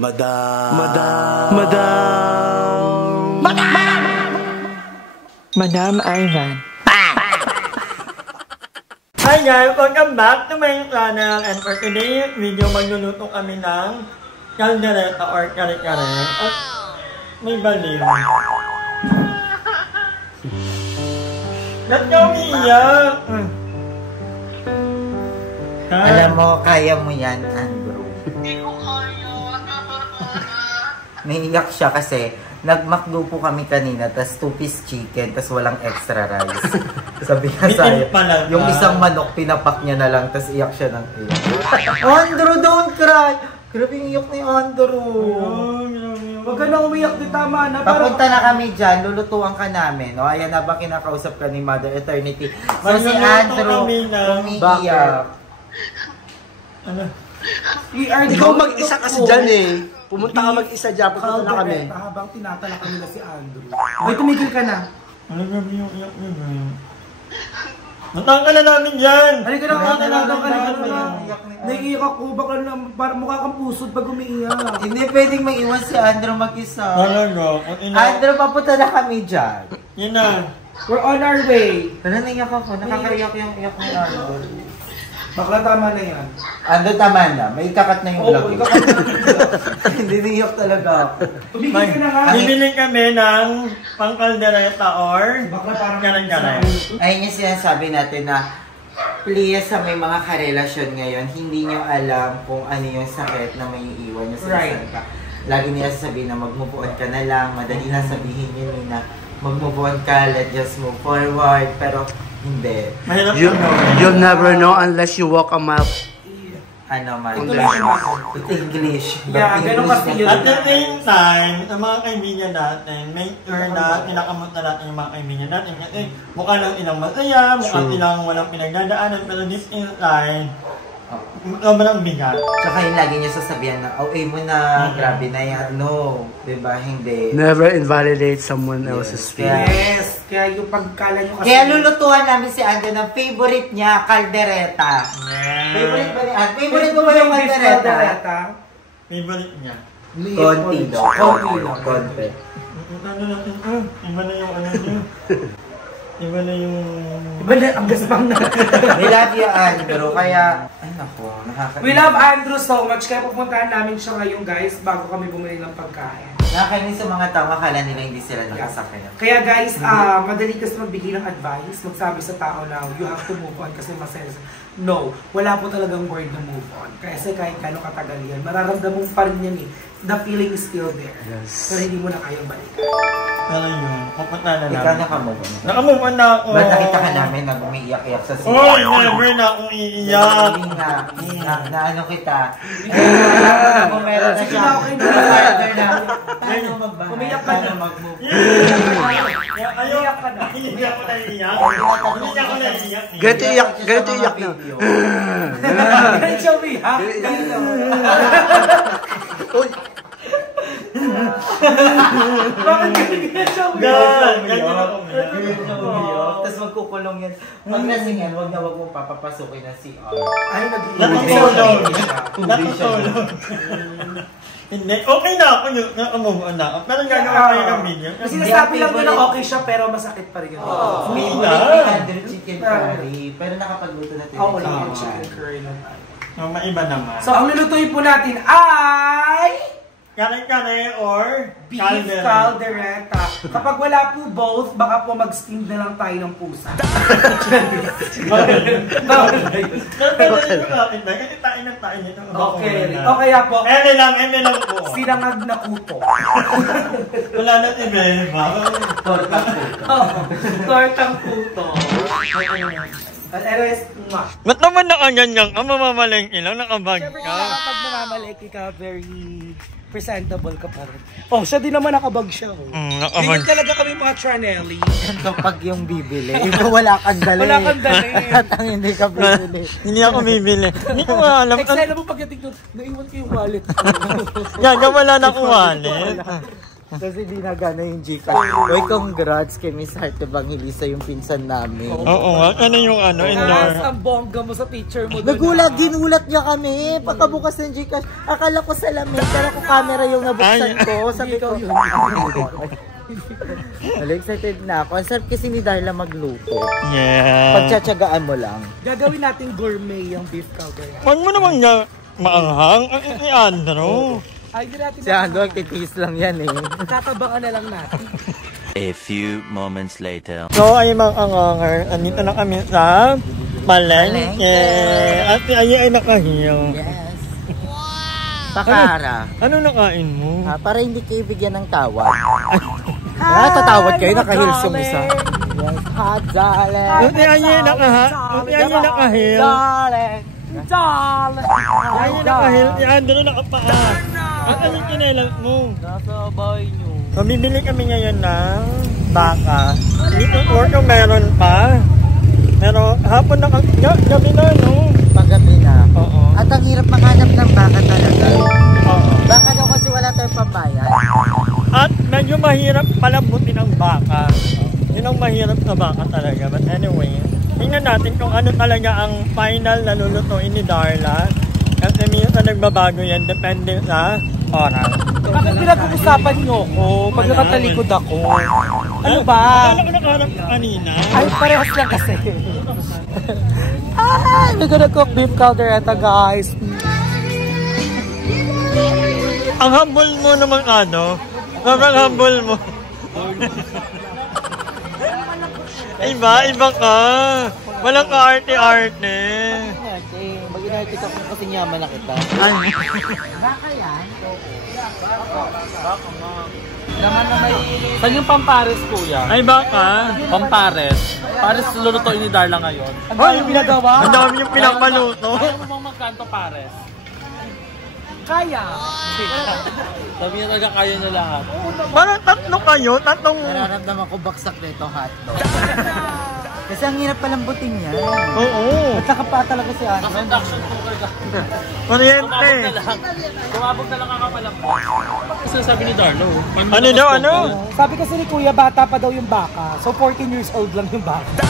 Madam. Madam Ivan. Hi guys! Welcome back to my channel, and for today's video, magluluto kami ng caldereta or kare-kare at may baliw. Ba't ka umiiyak? Alam mo, kaya mo yan, Andrew. Hindi ko kaya. Naiiyak siya kasi nag-McDo po kami kanina, tas 2-piece chicken, tas walang extra rice. Sabi niya sa'yo, yung isang manok, pinapak niya na lang, tas iyak siya ng iyak. Andrew, don't cry! Grabe yung iyak ni Andrew. Huwag ka na umiyak, di tama na. Papunta na kami dyan, lulutuan ka namin. O, ayan na ba kinakausap ka ni Mother Eternity? So si Andrew, umiiyak. Ano? Ikaw mag-isa kasi dyan eh. Pumunta ka mag-isa dyan, pupunta na kami. Habang tinatala kami na si Andrew. Okay, tumigil ka na. Ano gabi yung iyak niya ba? Matang ka na namin dyan! Halika na, halika na. Naiiyak ako, baka parang mukha kang pusod pag umiiyak. Hindi pwedeng maiwan si Andrew mag-isa. Talaga? Andrew, papunta na kami dyan. Yun na. We're on our way. Wala, naiyak ako. Nakakaiyak yung iyak ni Andrew. Bakla, tama na yan. Andrew, tama na. May ikakat na yung vlog. Hindi naiyak talaga ako. Tumigil ka na nga. Bibili kami ng pangkaldereta or Bakla, parang kare-kare. Ayun yung sinasabi natin na please sa may mga karelasyon ngayon, hindi nyo alam kung ano yung sakit na may iiwan nyo sa isa't ka. Lagi nila sasabihin na mag-move on ka na lang, madali na sabihin nyo na mag-move on ka, let's just move forward, pero hindi. You'll never know unless you walk a mile. Ano man. English. Yeah, ganun kasi yun. At the same time, ang mga kaibigan natin, make sure na kinakamot na natin yung mga kaibigan natin. Kasi mukha lang ilang masaya, mukha ilang walang pinagdadaanan, pero this inside, sobrang bigat. Tsaka yung lagi niya sasabihan na, oh, mo na, grabe na yan. No, diba? Hindi. Never invalidate someone else's feelings. Yes, kaya yung pagkala nyo kasi... Kaya lulutuan namin si Andrew ng favorite niya, caldereta. Favorite ba ni Andrew? Favorite mo ba yung caldereta? Favorite niya. Konti daw. Konti. Iba na yung ano niya. Iba na yung... Iba na, ang gaspang na. We love you, Andrew. Kaya, ay nako, nakakainis. We love Andrew so much. Kaya pupuntahan namin siya ngayon, guys, bago kami bumili ng pagkain. Nakakainis sa mga tao, akala nila hindi sila nakasakit. Kaya guys, madali kasi magbigay ng advice, magsabi sa tao na you have to move on kasi masaya. No, wala po talagang word na move on. Kasi kahit gano'ng katagal yan, mararamdaman mo pa rin yan eh. The feeling is still there. Yes. Pero hindi mo na kayang balikan. Pero yun, pupunta na namin. Ikaw nakamove on. Nakamove on na ako. Ba't nakita ka namin nag-umiiyak-iyak sa siya? Oh, never na akong iiyak. Hindi na ano kita. Kung meron na siya. Paano magbahay? Umiyak ka na. Paano mag-move on? Ayaw ka na. Hindi ako naiiyak. Hindi ako naiiyak. Ganito iyak na. Ganito siya umiyak. Uy! Bakit ganito siya umiyak? Tapos magkukulong yan. Pag lasing yan, huwag mo papapasukin na si R. Ay, Nakatulog. Nakatulog. Hindi, okay na ako yung nakamove on na ako. Pero gagawa kayo ng video. Kasi nasabi lang doon na okay siya pero masakit pa rin yun. Favorite ni Andrew chicken curry. Pero nakapagluto natin. Oo, lang yung chicken curry na tayo. Maiba naman. So, ang lulutuin po natin ay... Kare-kare or beef caldereta. Kapag wala po both, baka po mag-steam na lang tayo ng pusa. Okay. O kaya po, eme lang po. sinangag na kuto. Wala na si Beba. Tortang kuto. At anyways, ba't naman nakaganyan ka? Mamamalengke lang, nakabag siyempre ka. kapag namamalaki ka, very presentable ka pa rin. Oh, siya din naman nakabag siya. Nakabag. Ganyan talaga kami mga Tranelli. Ito pag yung bibili. Ito wala kang dali. Wala kang dali. At ang hindi ka bibili. Hindi ako bibili. Hindi ko alam. Excited mo pagdating doon, naiwan ko yung wallet. Gaga, wala na akong wallet. Kasi di na gana yung Gcash. Uy, congrats kay Miss Heart Evangelista, yung pinsan namin. Oo nga, ano yung ano, Tapos ang bongga mo sa picture mo doon. Nagulat, ginulat niya kami. Pagkabukas ng Gcash, akala ko salamin, pero ko camera yung nabuksan ko. Sabi ko, excited na ako. Ang sarap kasi ni Darla magluto. Yeah. Pagtsatsagaan mo lang. Gagawin nating gourmet yung beef cover. Huwag mo naman nga maanghang. Ni Andrew. Ay, di natin Si Ando, titiis lang yan eh. tatabangan na lang natin. A few moments later. So, ay mga anganger. Andito na kami sa palengke. At si Ayi ay nakahiyaw. Yes. Pakara. Ano nakain mo? Para hindi kayo bigyan ng tawad. Tatawad kayo, nakahils yung isa. Yes, hot darling. Buti Ayi nakahil. Darling. Ayi nakahil. Si Andrew nakapaa. At anong kinelang mo? Nasa bahay nyo. Mabibili kami ngayon ng baka. Dito ordo meron pa. Pero hapon na gabi na, no? Paggabi na. Oo. At ang hirap makahanap ng baka talaga. Oo. Baka daw kasi wala tayong pambayan. At medyo mahirap palambutin ang baka. Yun ang mahirap sa baka talaga. But anyway, tingnan natin kung ano talaga ang final na lulutuin ni Darla. Kasi minsan nagbabago yan, depende sa oras. Bakit pinag-uusapan niyo ko pag nakatalikod ako? Ano ba? Akala ko nakaharap ka kanina. Ay, parehas lang kasi. We're gonna cook beef caldereta, guys. Ang humble mo naman ano. Sobrang humble mo. Iba ka. Walang ka-arte-arte. Mag-inarte ka kung kasing yaman na kita. Baka yan? Saan yung pampares, kuya? Ay baka. Pampares. Pares lulutuin ni Darla ngayon. Ang dami yung pinagawa. Ang dami yung pinakmaluto. Ayaw mo bang magkanto pares? Kaya. Sabi niya talaga kaya na lahat. Parang tatlo kayo, tatlong... Nararamdaman ko baksak nito hotdog. Kasi ang hirap palambutin niya. Oo. At saka pa talaga si Ano. Kasi induction cooker ka. Kuryente. Tumabog na lang kakapalam. Kasi sabi ni Darlo. Ano daw, ano? Sabi kasi ni Kuya, bata pa daw yung baka. So 14 years old lang yung baka.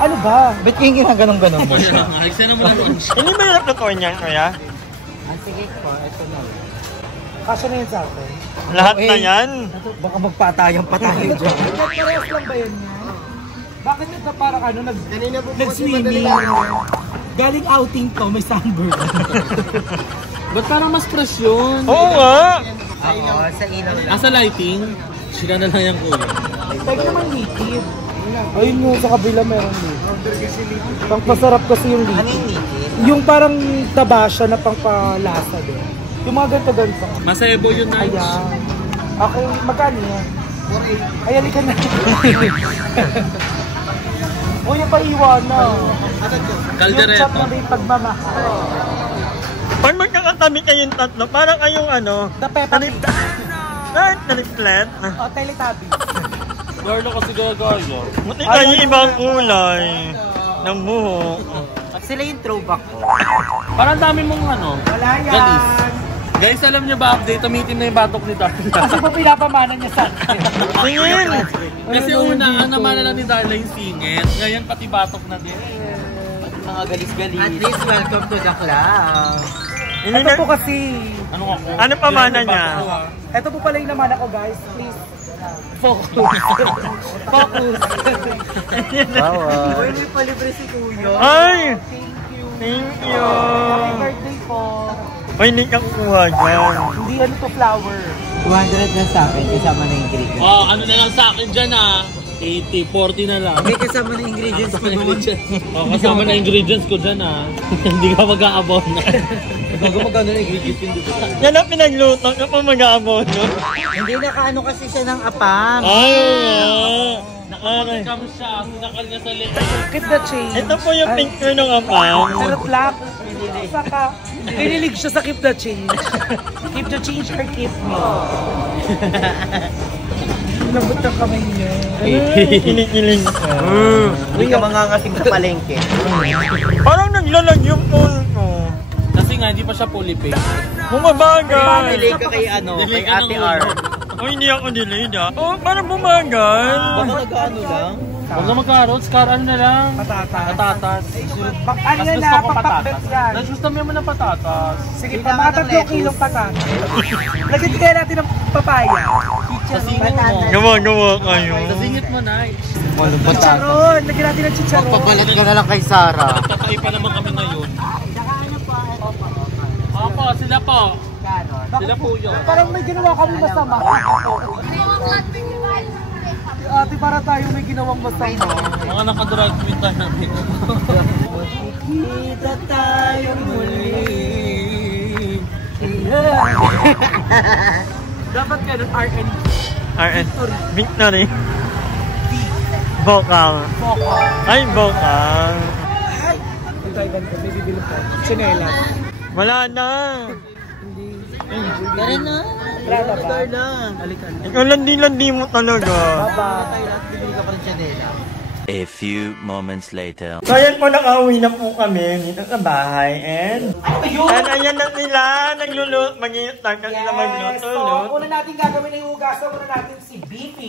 Ano ba? Ba't yung ginaganon-ganon mo? Eksena mo lang. Hindi ba yung natutuin yan, kuya? Sige po, ito na. Kasya na yun sa akin. Lahat na yan? Baka magpatayang pa tayo dyan. Nagparehas lang ba yun niya? Bakit ito parang ano, nag-swimming? Galing outing to, may sunburn. Ba't parang mas fresh yun? Oo nga. Oo, sa ilaw lang. Asa lighting? Sika na lang yan, kuya. Like naman liquid. Ayun mo, sa kabila meron liquid. Pang masarap kasi yung Ano liquid. yung nikit? Yung parang tabasya na pang palasa din. Yung mga ganito-ganito. Masebo yun na. Ayan. Okay, magkano yan? Ay, halika na. Uy, paiwan na. Yung Caldereta. chat na may pagmamahal. Pag magkakatabi kayong tatlo, parang kayong ano... The pepper. Taliklet. O, Teletubbies. Darlo kasi gagayo. Buti kayo ibang kulay ng buhok. Sila yung throwback ko. Parang dami mong ano. Wala yan. Galis. Guys, alam niyo ba update? Tumitin na yung batok ni Darla. Kasi po pinapamana niya sa akin. Tingin! Kasi una, ang namana lang ni Darla yung singit. Ngayon pati batok na din. Mga galis-galis. At least welcome to the club. Ito po kasi. Ano pa mana niya? Ito po pala yung naman ako, guys. Please. Focus. Focus. Uy, may palibre si Kuya. Ay! Thank you. Thank you! Happy birthday po. Ay, hindi ka kukuha dyan. Hindi ano to, flower. 200 na sa akin, kasama na ingredients. Oh, ano na lang sa akin dyan ah. 80, 40 na lang. May kasama na ingredients ko doon. Oh, kasama na ingredients ko dyan ah. Hindi ka mag-aabon na. Bago magkano na ingredients yun dito. Yan ang pinagluto ka pa mag-aabono. Hindi nakaano kasi siya ng apam. Ay! Nakakam siya, sinakal niya sa leeg. Keep the change. Ito po yung picture ng apam. Pero black. Saka, pinilig siya sa keep the change. Keep the change or keep me. Nabot ang kamay niya. Kinikiling ka. Hindi ka mangangasing sa palengke. Parang naglalag yung phone ko. Kasi nga, hindi pa siya fully paid. Bumabagal. Delay ka kay ano, kay Delay ka Ate ng R. ulo. Oh, hindi ako delayed ah. Oh, parang bumagal. Baka nag-ano lang? Huwag na mag-carrots, ano na lang. Patatas. Susunod. Ano Mas yan gusto na, ko pakpakbet yan. Mas gusto mo ng patatas. Sige, mga 3 kilong patatas. Lagyan kaya natin ng papaya. Sasingit mo. Gawa kayo. Sasingit mo, nice. Chicharon! Lagyan natin ng chicharon. Papalit ka na lang kay Sarah. Nagtatay pa naman kami ngayon. Opo, sila po. Sila po yun. Parang may ginawa kami masama. Ate, para tayo may ginawang masama. Mga nakadrag queen tayo natin. Kita tayo muli. Dapat ganun, RN. Victory. Vocal. Ay, vocal. Ito, ganito. May bibili po. Chinelas. Wala na. Tara na. Wala ba? Alikan. Ikaw landi mo talaga. Baba. Bibili ka pa rin siya nila. A few moments later. So ayan po, nakauwi na po kami dito sa bahay and ayan na sila, nagluluto, mag-i-start na sila magluto. So, una natin gagawin na iugasan muna natin si VP.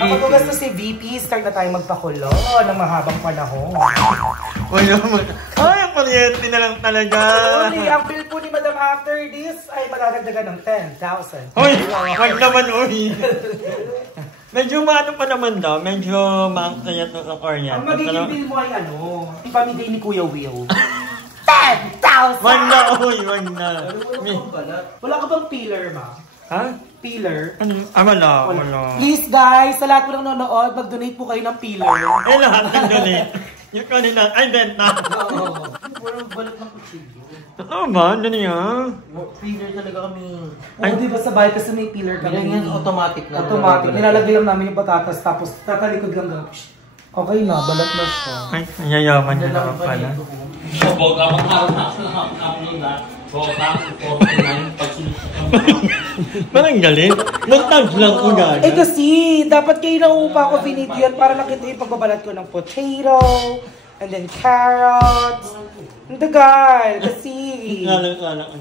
Kapag ugas na si VP, start na tayo magpakulo ng mahabang panahon. Wala mo. Ay, ang kuryente na lang talaga. Only, ang bill po ni Madam after this ay madadagdagan ng 10,000. Hoy, wag naman, uy. Medyo maano pa naman daw, medyo maangkayat na sa kuryente. Ang magiging bill mo ay ano, pamigay ni Kuya Will. 10,000! Wag na, uy, wag na. Wala ka bang peeler, ma? Ha? Peeler? Wala. Please guys, sa lahat po ng nanonood, mag-donate po kayo ng peeler. Eh, lahat ng donate. Yung kanina, ay, benta. Oo. Parang balot ng kutsilyo. Oo ba? Ano niya? Peeler talaga kami. Oo, di ba sa bahay kasi may peeler kami. Yan automatic na. Automatic. Nilalagay lang namin yung patatas, tapos tatalikod lang daw. Okay na, balat na siya. Ay, yayaman niya naman pala. Boga, mag-araw na ako na. Boga, 49, pagsunod. Parang galing. Nag-tag lang ko gano'n. Eh kasi, dapat kayo nauupa ko binidyo yan para nakita yung pagbabalat ko ng potato, and then carrots. Ang tagal, kasi. Alang-alang.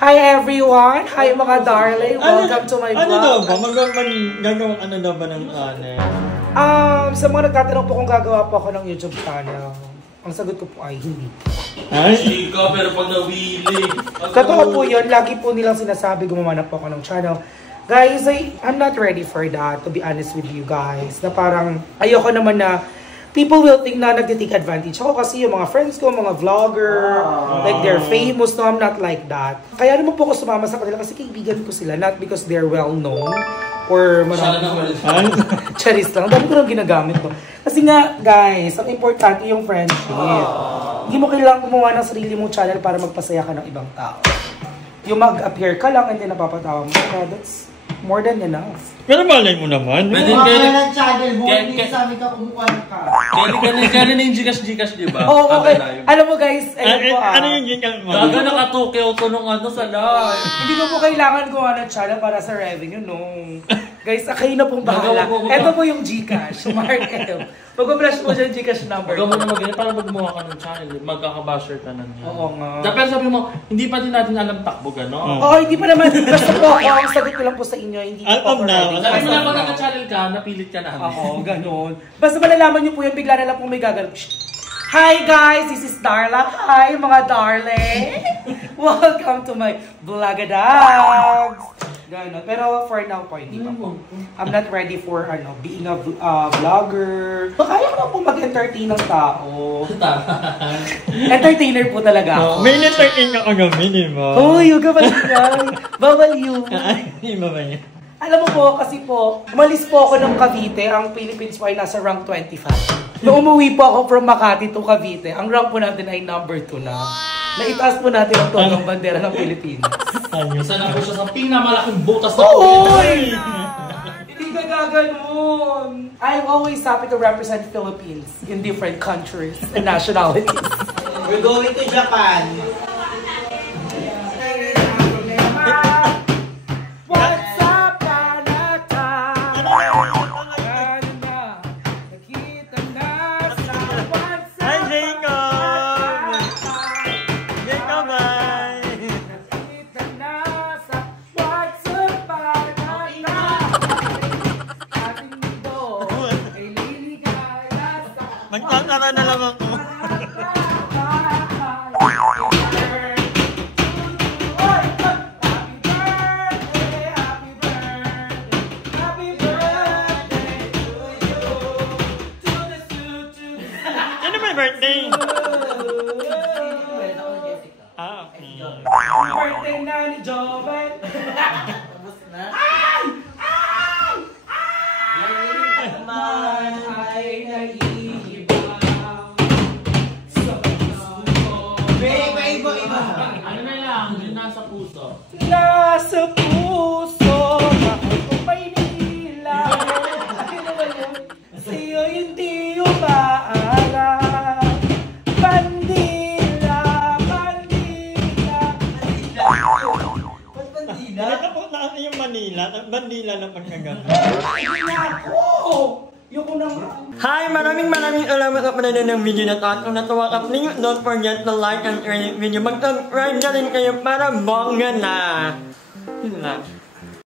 Hi everyone! Hi mga darling! Welcome to my vlog. Ano daw ba? Gagawang ano daw ba ng kanin? Sa mga nagtatanong po kung gagawa po ako ng YouTube channel, ang sagot ko po ay hindi. Ay? Chika, pero pag nawili. Totoo po yun, lagi po nilang sinasabi gumawa na po ako ng channel. Guys, I'm not ready for that, to be honest with you guys. Na parang, ayoko naman na people will think na nag-take advantage ako kasi yung mga friends ko, mga vlogger, like they're famous. No, I'm not like that. Kaya naman po ako sumama sa kanila kasi kaibigan ko sila, not because they're well known or marami. Charis lang. Dami ko lang ginagamit to. Kasi nga, guys, ang importante yung friendship. Hindi mo kailangang gumawa ng sarili mong channel para magpasaya ka ng ibang tao. Yung mag-appear ka lang and then napapatawa mo ka, that's more than enough. Pero malay mo naman. Pwede Mga kayo. ng channel mo, hindi sa amin ka kumukuha ka. Kaya na yung Gcash, di ba? Oo, okay. Alam mo guys, ayun po Ano yung ginkang mo? Gaga nakatuke ako nung ano sa live. Hindi mo po kailangan gumawa ng channel para sa revenue, no. Guys, kayo na pong bahala. Ito po yung Gcash, Mark M. Mag-flash po dyan Gcash number. Huwag mo na mag-ganyan para magmuha ka ng channel. Magkakabasher ka na niya. Oo nga. Pero sabi mo, hindi pa din natin alam takbo gano'n. Oo, hindi pa naman. Basta po ako, ang sagot ko lang po sa inyo, hindi po Alam na. ready. Sabi mo na pag nag-channel ka, napilit ka namin. Oo, ganun. Basta malalaman niyo po yan, bigla na lang po may gagal. Hi guys, this is Darla. Hi mga darling. Welcome to my Vlogadags. Ganun. Pero for now po, hindi pa po. I'm not ready for being a vlogger. Kaya ko na po mag-entertain ng tao. Entertainer po talaga ako. May entertain ka kagabi, di ba? Uy, huwag ka ba yan? Bawal yun. Ay, di ba ba niya? Alam mo po, kasi po, umalis po ako ng Cavite. Ang Philippines po ay nasa rank 25. Nung umuwi po ako from Makati to Cavite, ang rank po natin ay number 2 na. Naitaas po natin ang togang bandera ng Pilipinas. Isa na po siya sa pinakamalaking butas na Uy! Hindi ka gaganon. I'm always happy to represent Philippines in different countries and nationalities. We're going to Japan. What's up, Canada? Nakita na sa what's Hi, up, Jacob! Jacob, bye! Nakita na sa what's up, Joven. Tapos na. Man ay nag-iibaw sa puso. Iba. Ano na lang, yung nasa puso. Nasa puso ako Maynila. Ano naman yun? Sa'yo hindi umaaral. Bandila. Ba't bandila? Nakapot na ano yung Manila, bandila na pagkagabi. Ako! Yung unang... Hi! Maraming salamat sa panonood ng video na to. At kung natuwa ka, please don't forget to like and share the video. Mag-subscribe na rin kayo para bongga na. Yun lang.